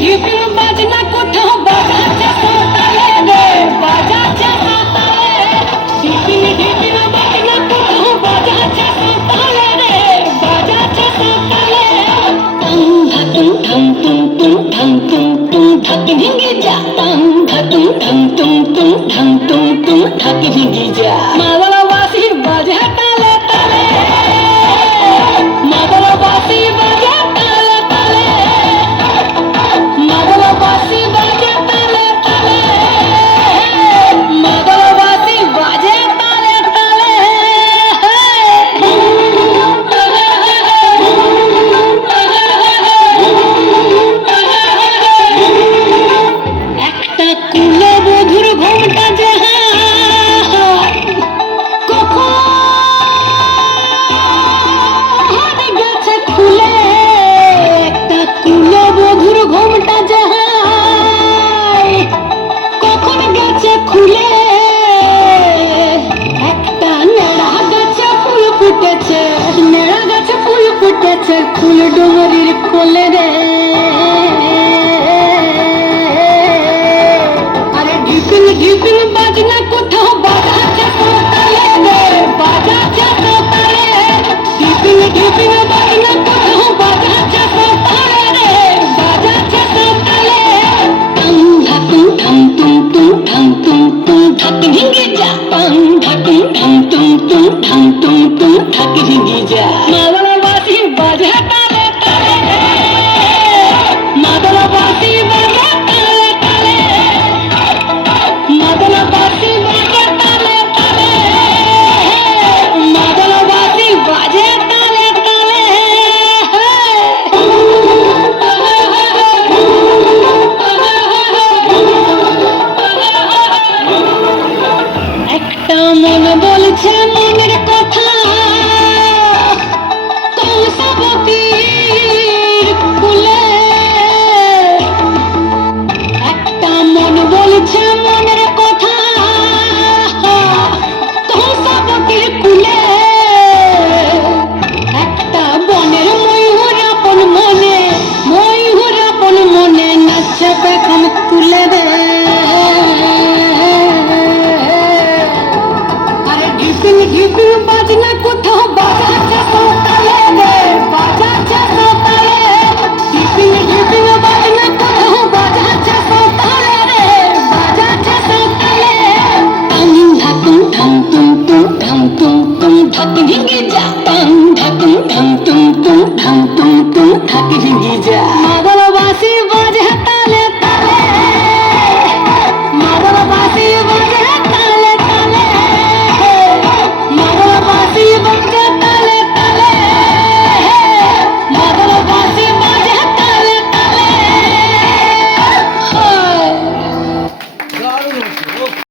ঢিপিং বাজনা কোথাও বাজাচ্ছে তালে রে, বাজাচ্ছে তালে। ঢিপিং ঢিপিং বাজনা কোথাও বাজাচ্ছে তালে রে, বাজাচ্ছে তালে। টং ধাতুং ঠং তুং তুং ঠং তুং তুং ঢাকি ভেঙে যা। টং ধাতুং ঠং তুং তুং ঠং তুং তুং ঢাকি ভেঙে যা। মাদলা বাঁশি বাজে তালে তালে, মাদলা বাঁশি বাজে তালে তালে, মাদলা বাঁশি বাজে তালে তালে, মাদলা বাঁশি বাজে তালে তালে। একটা কুলবধূর ঘোমটা যাহার কখন গেছে খুলে, একটা কুলবধূর ঘোমটা যাহার কখন গেছে খুলে। একটা নেড়া গাছে ফুল ফুটেছে, নেড়া গাছে ফুল ফুটেছে ফুল ডুমরির কোলে রে। আরে ঢিপিং ঢিপিং বাজনা কোথাও বাজাচ্ছে তালে রে, বাজাচ্ছে তালে। ঢিপিং ঢিপিং বাজনা কোথাও বাজাচ্ছে তালে রে, বাজাচ্ছে তালে। টং ধাতুং ঠং তুং তুং ঠং তুং তুং ঢাকি ভেঙে যা। টং ধাতুং ঠং তুং তুং ঠং তুং তুং ঢাকি ভেঙে যা। মাদলা বাঁশি বাজে তালে তালে, মাদলা বাঁশি বাজে তালে তালে, মাদলা বাঁশি বাজে তালে তালে, মাদলা বাঁশি বাজে তালে তালে। একটা মন বলছে মনের কথা কংসাবতীর কুলে, একটা মন বলছে মনের কথা কংসাবতীর কুলে। একটা বনের ময়ূর আপন মনে, ময়ূর আপন মনে নাচছে এখন কুলে রে। আরে ঢিপিং ঢিপিং বাজনা কোথাও বাজাচ্ছে তালে রে, বাজাচ্ছে তালে। ঢিপিং ঢিপিং বাজনা কোথাও বাজাচ্ছে তালে রে, বাজাচ্ছে তালে। টং ধাতুং ঠং তুং তুং ঠং তুং তুং ঢাকি ভেঙে যা। টং ধাতুং ঠং তুং তুং ঠং তুং তুং ঢাকি ভেঙে যা। মাদলা বাঁশি বাজে